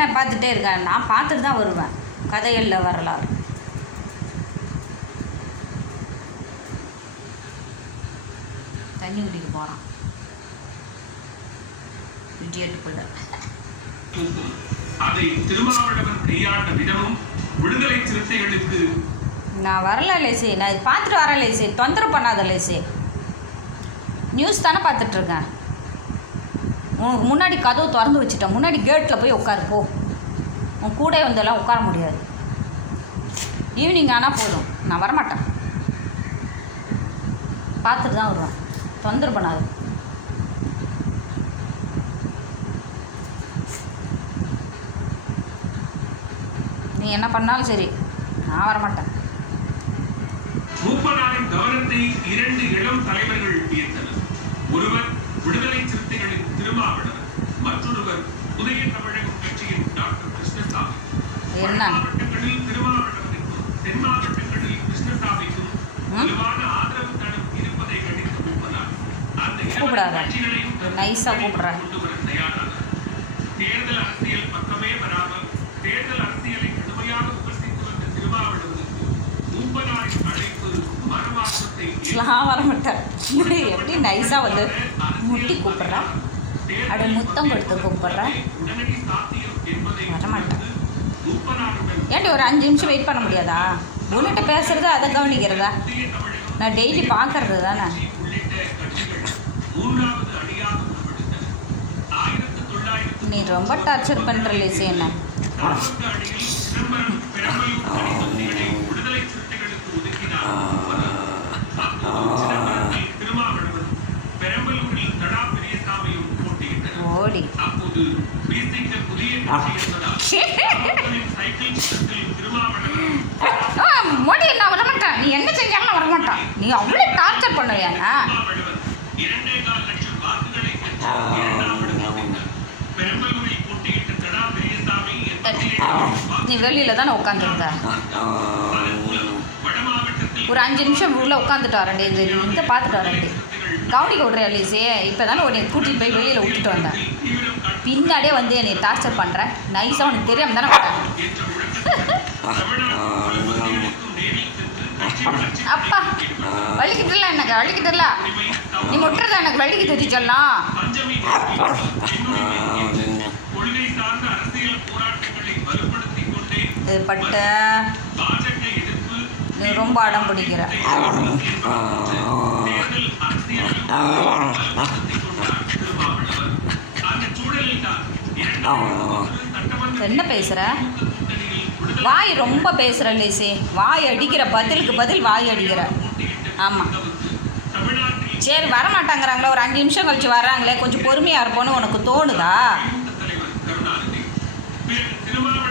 நான் பார்த்துட்டே இருக்கேன். நான் பார்த்துட்டு தான் வருவேன். கதைகளில் வரலாறு. தண்ணி குடிக்க போகிறான் விஜயத்துக்குள்ள. அதை திருமாவளவன் கையாண்ட விதமும் விடுதலை சிறுத்தைகளுக்கு நான் வரல லேசி. நான் இது பார்த்துட்டு வரேன் லேசி. தொந்தரவு பண்ணாத லேசி. நியூஸ் தானே பார்த்துட்ருக்கேன். உனக்கு முன்னாடி கதவு திறந்து வச்சுட்டேன். முன்னாடி கேட்டில் போய் உட்காரு போ. உன் கூட வந்தெல்லாம் உட்கார முடியாது. ஈவினிங் ஆனால் போதும். நான் வரமாட்டேன். பார்த்துட்டு தான் வருவேன். தொந்தரவு பண்ணாது. நீ என்ன பண்ணாலும் சரி, நான் வரமாட்டேன். மூப்பனாரின் கவனத்தை 2 இளம் தலைவர்கள் ஈர்த்தனர். ஒருவர் விடுதலை சிறுத்தைகளின் திருமாவளவன், மற்றொருவர் புதிய தமிழகம் கட்சியின் டாக்டர் கிருஷ்ணசாமி. மாவட்டங்களில் திருமாவளவனுக்கும் தென் மாவட்டங்களில் கிருஷ்ணசாமிக்கும் வலுவான ஆதரவு தடம் இருப்பதை கணித்த மூப்பனார் அந்த கட்சிகளையும் கொண்டு வர தயாரானார். தேர்தல் அரசியல் பக்கமே வராமல் தேர்தல் அரசியலை கடுமையாக விமர்சித்து வந்த திருமாவளவனுக்கு மூப்பனாரின் அழைப்பு மறுமாற்றத்தை வரமாட்டேன். எப்படி நைஸாக வந்து முட்டி கூப்பிட்றா, அப்படி முத்தம் கொடுத்து கூப்பிட்றா. வரமாட்டேன். ஏன்டி ஒரு 5 நிமிஷம் வெயிட் பண்ண முடியாதா? உன்கிட்ட பேசுறது அதை கவனிக்கிறதா? நான் டெய்லி பார்க்கறது தானே. நீ ரொம்ப டார்ச்சர் பண்ணுற லேசி என்ன. ஓடி மோடி நான் வரமாட்டேன். நீ என்ன செஞ்சாலும் வரமாட்டான். நீ அவ்வளோ டார்ச்சர் பண்ணுவியாண்ணா? நீ வெளியில் தானே உட்காந்துருந்த. ஒரு 5 நிமிஷம் உள்ளே உட்காந்துட்டு வரேன். இந்த பார்த்துட்டு வரேன். கவுனிக்க விட்றேன் லேசி. இப்போ தானே உன்னை கூட்டிகிட்டு போய் வெளியில் விட்டுட்டு வந்தேன். பின்னாடியே வந்து என்னை டார்ச்சர் பண்ணுறேன். நைஸாக உனக்கு தெரியாமல் தானே வரேன். அப்பா வலிக்கிட்டுல எனக்கு வலிக்கிட்டுல. நீ முட்டுறத எனக்கு வலிக்கு தெரிஞ்சு சொல்லலாம். இது பட்ட நீ ரொம்ப அடம் பிடிக்கிற. என்ன பேசுகிற? வாய் ரொம்ப பேசுகிற லேசி. வாய் அடிக்கிற, பதிலுக்கு பதில் வாய் அடிக்கிற. ஆமாம் சரி, வரமாட்டாங்கிறாங்களே. ஒரு 5 நிமிஷம் கழிச்சு வராங்களே, கொஞ்சம் பொறுமையாக இருப்போன்னு உனக்கு தோணுதா?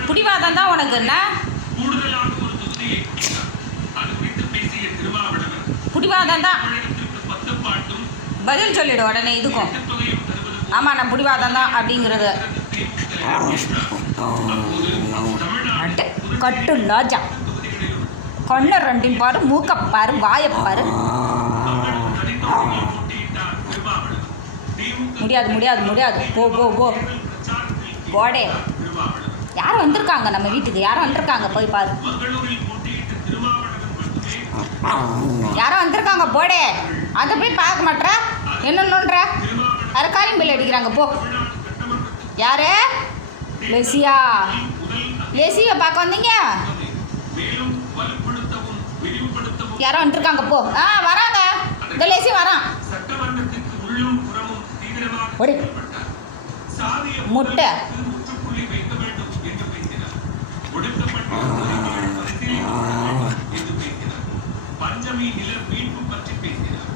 பிடிவாதம் தான் உனக்கு. என்ன பிடிவாதம் தான். பதில் சொல்லிவிடு உடனே இதுக்கும். ஆமாம் நான் பிடிவாதம் தான் அப்படிங்கிறது. கட்டு லாஜா. கண்ணை 2 பாரு, மூக்கப்பாரு, வாயப்பாரு. முடியாது முடியாது முடியாது. போ போ போ போடே. யாரும் வந்திருக்காங்க நம்ம வீட்டுக்கு. யாரும் வந்திருக்காங்க, போய் பாரு. யாரும் வந்திருக்காங்க, போடே. அதை போய் பார்க்க மாட்டேற. என்னன்ற யாரும் காலிங் பில் அடிக்கிறாங்க, போ. யாரு? லேசியா? லேசியை பார்க்க வந்தீங்க? யாரும் வந்துருக்காங்க, போ. வராங்க. இந்த லேசி வரான். ஒரு முட்டை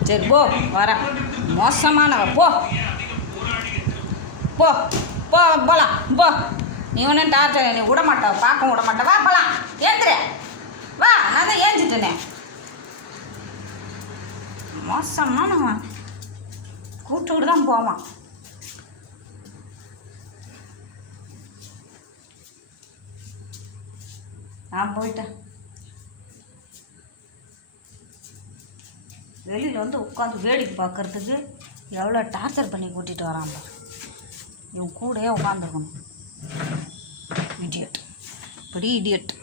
சரி போ. வர மோசமானவ. போ போ போ போகலாம். போ. நீ ஒன்றும் டார்ச்சர் நீ விட மாட்டா, பார்க்க விட மாட்டா. வா போகலாம். ஏந்துரு வா. நான் தான் ஏஞ்சிட்டேனே. மோசமானவன். கூப்பிட்டு தான் போவான். நான் போயிட்டேன். வெளியில் வந்து உட்காந்து வேடிக்கை பார்க்குறதுக்கு எவ்வளோ டார்ச்சர் பண்ணி கூட்டிகிட்டு வரான். இவன் கூடயே உட்காந்துருக்கணும். இப்படி இடியட்.